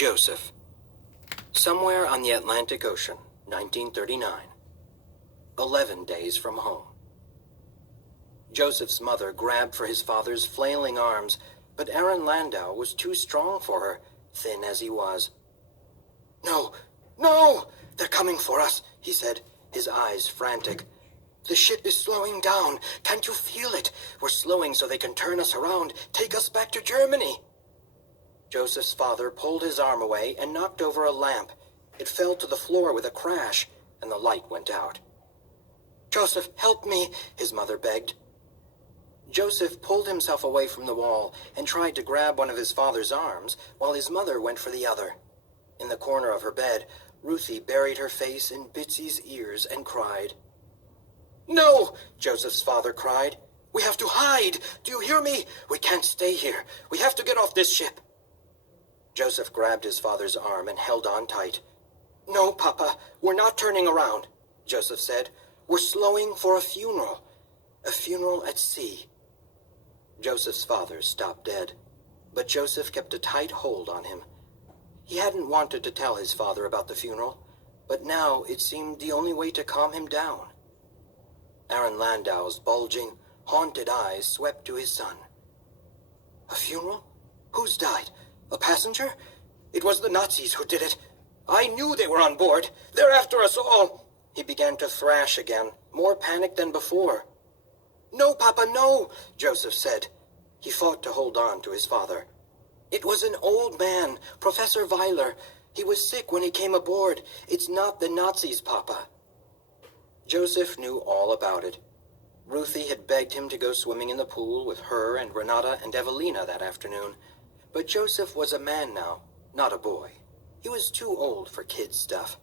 Joseph. Somewhere on the Atlantic Ocean, 1939. 11 days from home. Joseph's mother grabbed for his father's flailing arms, but Aaron Landau was too strong for her, thin as he was. "No, no! They're coming for us," he said, his eyes frantic. "The ship is slowing down. Can't you feel it? We're slowing so they can turn us around, take us back to Germany." Joseph's father pulled his arm away and knocked over a lamp. It fell to the floor with a crash, and the light went out. "Joseph, help me," his mother begged. Joseph pulled himself away from the wall and tried to grab one of his father's arms while his mother went for the other. In the corner of her bed, Ruthie buried her face in Bitsy's ears and cried. "No!" Joseph's father cried. "We have to hide! Do you hear me? We can't stay here. We have to get off this ship." Joseph grabbed his father's arm and held on tight. "No, Papa, we're not turning around," Joseph said. "We're slowing for a funeral at sea." Joseph's father stopped dead, but Joseph kept a tight hold on him. He hadn't wanted to tell his father about the funeral, but now it seemed the only way to calm him down. Aaron Landau's bulging, haunted eyes swept to his son. "A funeral? Who's died? A passenger? It was the Nazis who did it. I knew they were on board. They're after us all." He began to thrash again, more panicked than before. "No, Papa, no," Joseph said. He fought to hold on to his father. "It was an old man, Professor Weiler. He was sick when he came aboard. It's not the Nazis, Papa." Joseph knew all about it. Ruthie had begged him to go swimming in the pool with her and Renata and Evelina that afternoon. But Joseph was a man now, not a boy. He was too old for kids' stuff.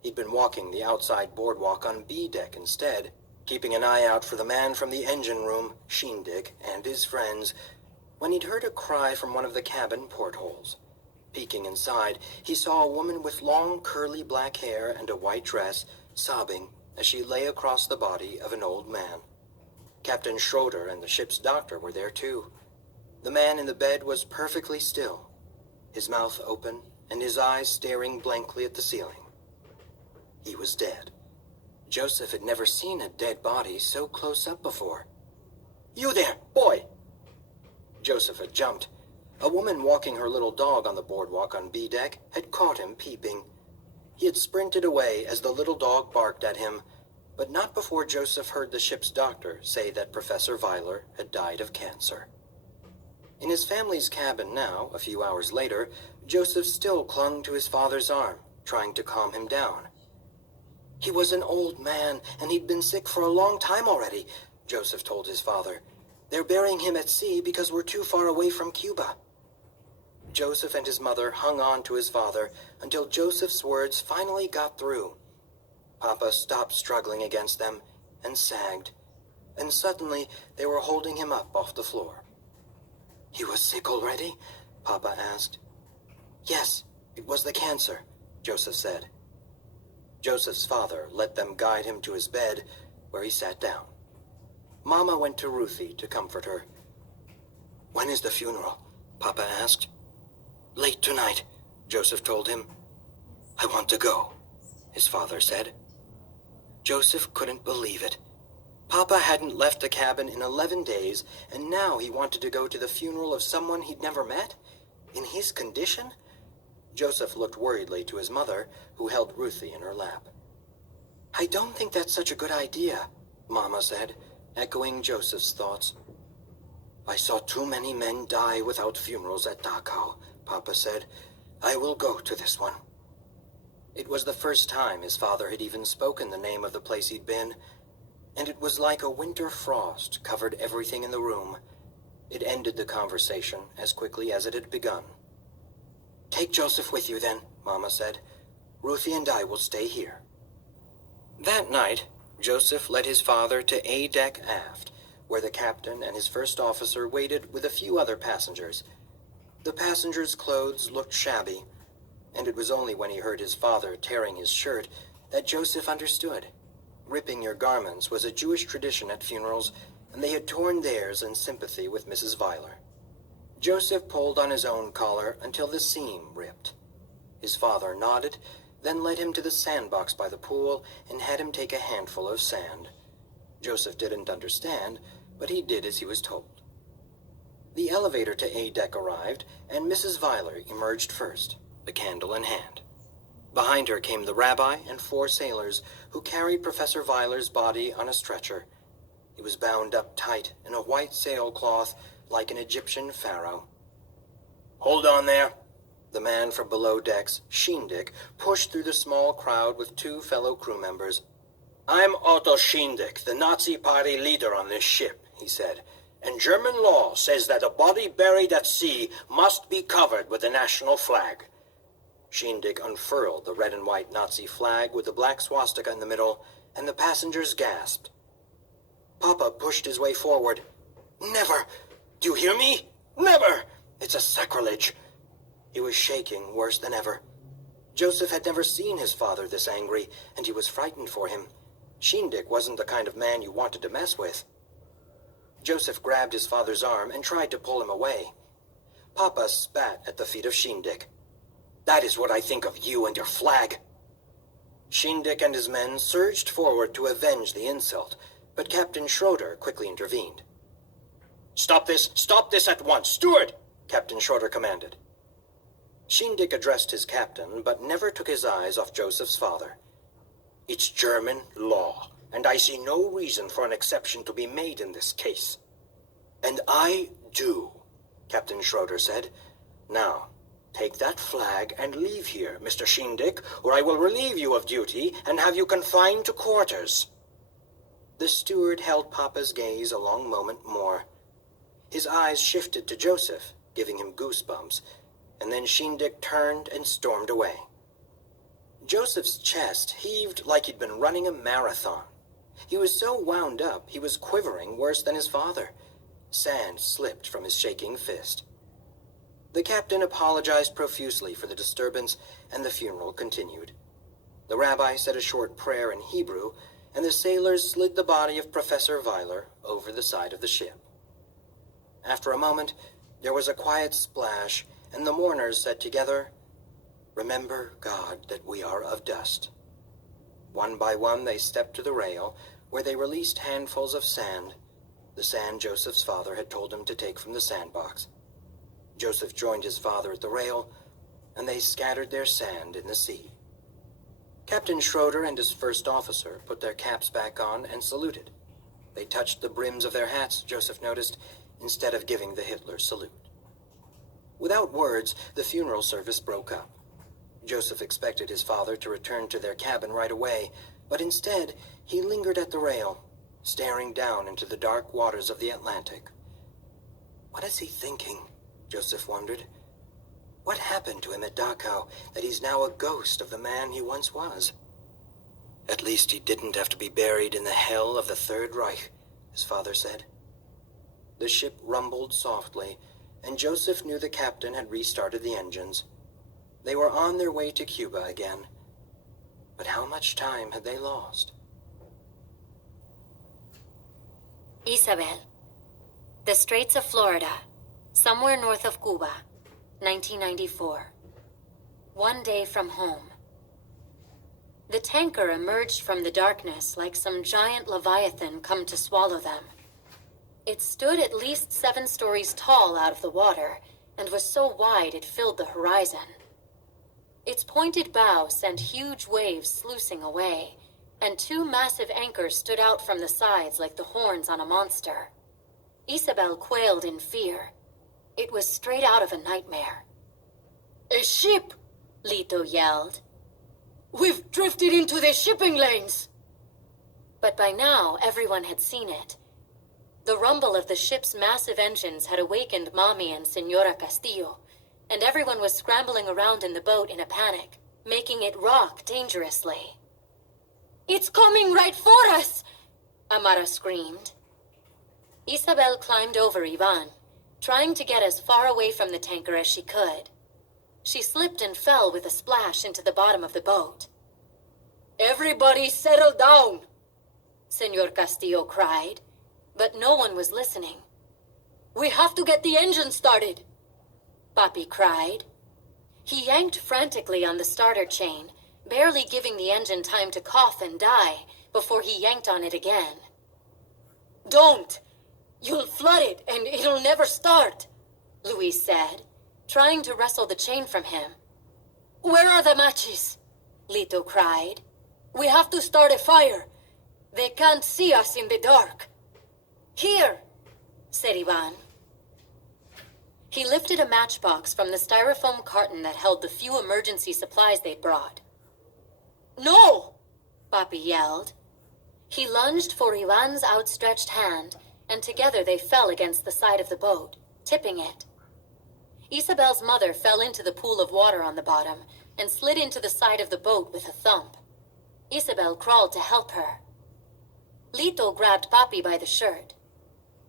He'd been walking the outside boardwalk on B deck instead, keeping an eye out for the man from the engine room, Shindig, and his friends, when he'd heard a cry from one of the cabin portholes. Peeking inside, he saw a woman with long, curly black hair and a white dress, sobbing as she lay across the body of an old man. Captain Schroeder and the ship's doctor were there too. The man in the bed was perfectly still, his mouth open and his eyes staring blankly at the ceiling. He was dead. Joseph had never seen a dead body so close up before. "You there, boy!" Joseph had jumped. A woman walking her little dog on the boardwalk on B deck had caught him peeping. He had sprinted away as the little dog barked at him, but not before Joseph heard the ship's doctor say that Professor Weiler had died of cancer. In his family's cabin now, a few hours later, Joseph still clung to his father's arm, trying to calm him down. "He was an old man, and he'd been sick for a long time already," Joseph told his father. "They're burying him at sea because we're too far away from Cuba." Joseph and his mother hung on to his father until Joseph's words finally got through. Papa stopped struggling against them and sagged, and suddenly they were holding him up off the floor. "He was sick already?" Papa asked. "Yes, it was the cancer," Joseph said. Joseph's father let them guide him to his bed, where he sat down. Mama went to Ruthie to comfort her. "When is the funeral?" Papa asked. "Late tonight," Joseph told him. "I want to go," his father said. Joseph couldn't believe it. Papa hadn't left the cabin in 11 days, and now he wanted to go to the funeral of someone he'd never met? In his condition? Joseph looked worriedly to his mother, who held Ruthie in her lap. "I don't think that's such a good idea," Mama said, echoing Joseph's thoughts. "I saw too many men die without funerals at Dachau," Papa said. "I will go to this one." It was the first time his father had even spoken the name of the place he'd been, and it was like a winter frost covered everything in the room. It ended the conversation as quickly as it had begun. "Take Joseph with you then," Mama said. "Ruthie and I will stay here." That night, Joseph led his father to A deck aft, where the captain and his first officer waited with a few other passengers. The passengers' clothes looked shabby, and it was only when he heard his father tearing his shirt that Joseph understood. Ripping your garments was a Jewish tradition at funerals, and they had torn theirs in sympathy with Mrs. Weiler. Joseph pulled on his own collar until the seam ripped. His father nodded, then led him to the sandbox by the pool and had him take a handful of sand. Joseph didn't understand, but he did as he was told. The elevator to A deck arrived, and Mrs. Viler emerged first, a candle in hand. Behind her came the rabbi and 4 sailors, who carried Professor Viler's body on a stretcher. He was bound up tight in a white sailcloth like an Egyptian pharaoh. "Hold on there." The man from below decks, Shindik, pushed through the small crowd with 2 fellow crew members. "I'm Otto Shindik, the Nazi party leader on this ship," he said. "And German law says that a body buried at sea must be covered with the national flag." Shindik unfurled the red and white Nazi flag with the black swastika in the middle, and the passengers gasped. Papa pushed his way forward. "Never! Do you hear me? Never! It's a sacrilege!" He was shaking worse than ever. Joseph had never seen his father this angry, and he was frightened for him. Shindik wasn't the kind of man you wanted to mess with. Joseph grabbed his father's arm and tried to pull him away. Papa spat at the feet of Shindik. "That is what I think of you and your flag." Shindik and his men surged forward to avenge the insult, but Captain Schroeder quickly intervened. Stop this at once! Steward!" Captain Schroeder commanded. Shindik addressed his captain, but never took his eyes off Joseph's father. "It's German law, and I see no reason for an exception to be made in this case." "And I do," Captain Schroeder said. "Now, take that flag and leave here, Mr. Shindik, or I will relieve you of duty and have you confined to quarters." The steward held Papa's gaze a long moment more. His eyes shifted to Joseph, giving him goosebumps, and then Shindik turned and stormed away. Joseph's chest heaved like he'd been running a marathon. He was so wound up, he was quivering worse than his father. Sand slipped from his shaking fist. The captain apologized profusely for the disturbance, and the funeral continued. The rabbi said a short prayer in Hebrew, and the sailors slid the body of Professor Viler over the side of the ship. After a moment, there was a quiet splash, and the mourners said together, "Remember, God, that we are of dust." One by one they stepped to the rail, where they released handfuls of sand, the sand Joseph's father had told him to take from the sandbox. Joseph joined his father at the rail, and they scattered their sand in the sea. Captain Schroeder and his first officer put their caps back on and saluted. They touched the brims of their hats, Joseph noticed, instead of giving the Hitler salute. Without words, the funeral service broke up. Joseph expected his father to return to their cabin right away, but instead, he lingered at the rail, staring down into the dark waters of the Atlantic. What is he thinking? Joseph wondered. What happened to him at Dachau that he's now a ghost of the man he once was? At least he didn't have to be buried in the hell of the Third Reich, his father said. The ship rumbled softly, and Joseph knew the captain had restarted the engines. They were on their way to Cuba again. But how much time had they lost? Isabel. The Straits of Florida, somewhere north of Cuba, 1994. One day from home. The tanker emerged from the darkness like some giant leviathan come to swallow them. It stood at least 7 stories tall out of the water, and was so wide it filled the horizon. Its pointed bow sent huge waves sluicing away, and 2 massive anchors stood out from the sides like the horns on a monster. Isabel quailed in fear. It was straight out of a nightmare. "A ship!" Lito yelled. "We've drifted into the shipping lanes!" But by now, everyone had seen it. The rumble of the ship's massive engines had awakened Mommy and Senora Castillo, and everyone was scrambling around in the boat in a panic, making it rock dangerously. "It's coming right for us!" Amara screamed. Isabel climbed over Ivan, trying to get as far away from the tanker as she could. She slipped and fell with a splash into the bottom of the boat. "Everybody settle down!" Senor Castillo cried, but no one was listening. "We have to get the engine started!" Papi cried. He yanked frantically on the starter chain, barely giving the engine time to cough and die before he yanked on it again. Don't! You'll flood it, and it'll never start, Luis said, trying to wrestle the chain from him. Where are the matches? Lito cried. We have to start a fire. They can't see us in the dark. Here, said Ivan. He lifted a matchbox from the styrofoam carton that held the few emergency supplies they'd brought. No! Papi yelled. He lunged for Ivan's outstretched hand, and together they fell against the side of the boat, tipping it. Isabel's mother fell into the pool of water on the bottom and slid into the side of the boat with a thump. Isabel crawled to help her. Lito grabbed Papi by the shirt.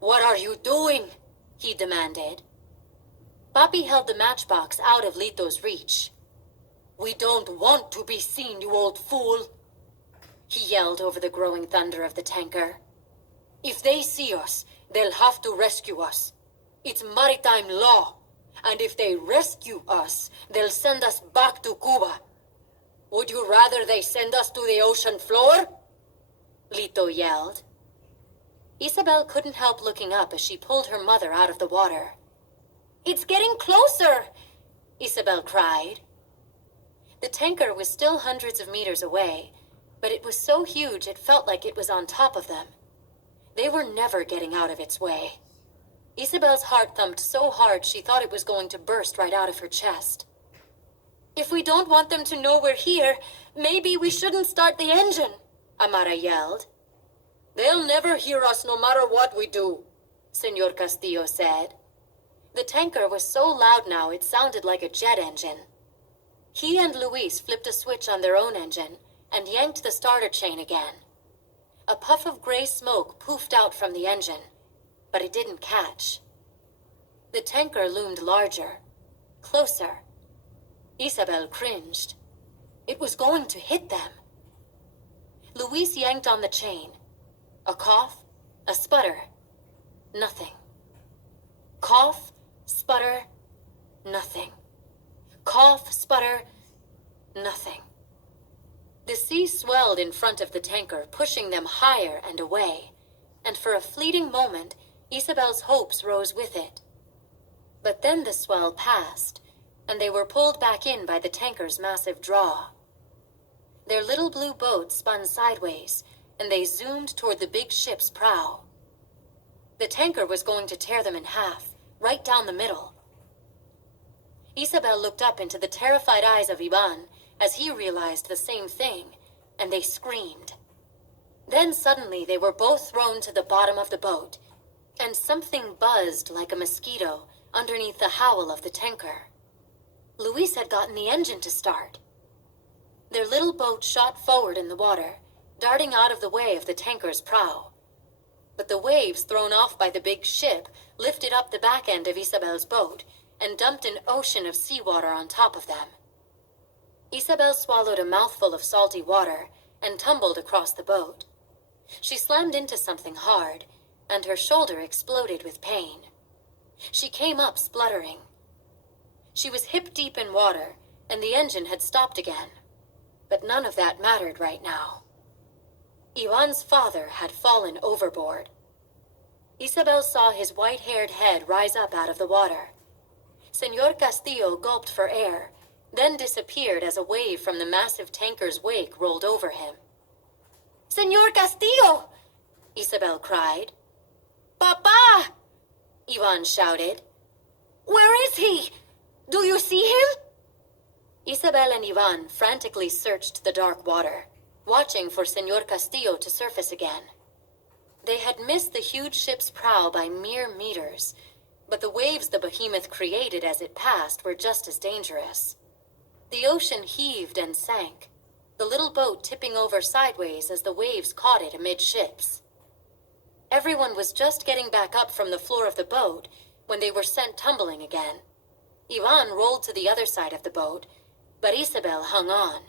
What are you doing? He demanded. Papi held the matchbox out of Lito's reach. We don't want to be seen, you old fool, he yelled over the growing thunder of the tanker. If they see us, they'll have to rescue us. It's maritime law. And if they rescue us, they'll send us back to Cuba. Would you rather they send us to the ocean floor? Lito yelled. Isabel couldn't help looking up as she pulled her mother out of the water. It's getting closer, Isabel cried. The tanker was still hundreds of meters away, but it was so huge it felt like it was on top of them. They were never getting out of its way. Isabel's heart thumped so hard she thought it was going to burst right out of her chest. If we don't want them to know we're here, maybe we shouldn't start the engine, Amara yelled. They'll never hear us no matter what we do, Senor Castillo said. The tanker was so loud now it sounded like a jet engine. He and Luis flipped a switch on their own engine and yanked the starter chain again. A puff of gray smoke poofed out from the engine, but it didn't catch. The tanker loomed larger, closer. Isabel cringed. It was going to hit them. Luis yanked on the chain. A cough, a sputter, nothing. Cough, sputter, nothing. Cough, sputter, nothing. The sea swelled in front of the tanker, pushing them higher and away, and for a fleeting moment, Isabel's hopes rose with it. But then the swell passed, and they were pulled back in by the tanker's massive draw. Their little blue boat spun sideways, and they zoomed toward the big ship's prow. The tanker was going to tear them in half, right down the middle. Isabel looked up into the terrified eyes of Ivan as he realized the same thing, and they screamed. Then suddenly they were both thrown to the bottom of the boat, and something buzzed like a mosquito underneath the howl of the tanker. Luis had gotten the engine to start. Their little boat shot forward in the water, darting out of the way of the tanker's prow. But the waves thrown off by the big ship lifted up the back end of Isabel's boat and dumped an ocean of seawater on top of them. Isabel swallowed a mouthful of salty water and tumbled across the boat. She slammed into something hard, and her shoulder exploded with pain. She came up spluttering. She was hip-deep in water, and the engine had stopped again. But none of that mattered right now. Ivan's father had fallen overboard. Isabel saw his white-haired head rise up out of the water. Senor Castillo gulped for air, then disappeared as a wave from the massive tanker's wake rolled over him. Senor Castillo! Isabel cried. Papa! Ivan shouted. Where is he? Do you see him? Isabel and Ivan frantically searched the dark water, watching for Senor Castillo to surface again. They had missed the huge ship's prow by mere meters, but the waves the behemoth created as it passed were just as dangerous. The ocean heaved and sank, the little boat tipping over sideways as the waves caught it amidships. Everyone was just getting back up from the floor of the boat when they were sent tumbling again. Ivan rolled to the other side of the boat, but Isabel hung on.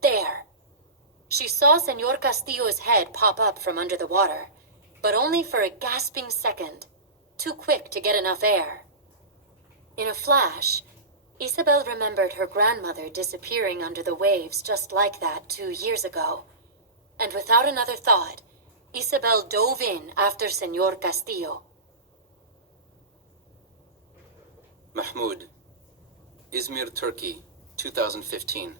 There. She saw Senor Castillo's head pop up from under the water, but only for a gasping second, too quick to get enough air. In a flash, Isabel remembered her grandmother disappearing under the waves just like that 2 years ago. And without another thought, Isabel dove in after Senor Castillo. Mahmoud, Izmir, Turkey, 2015.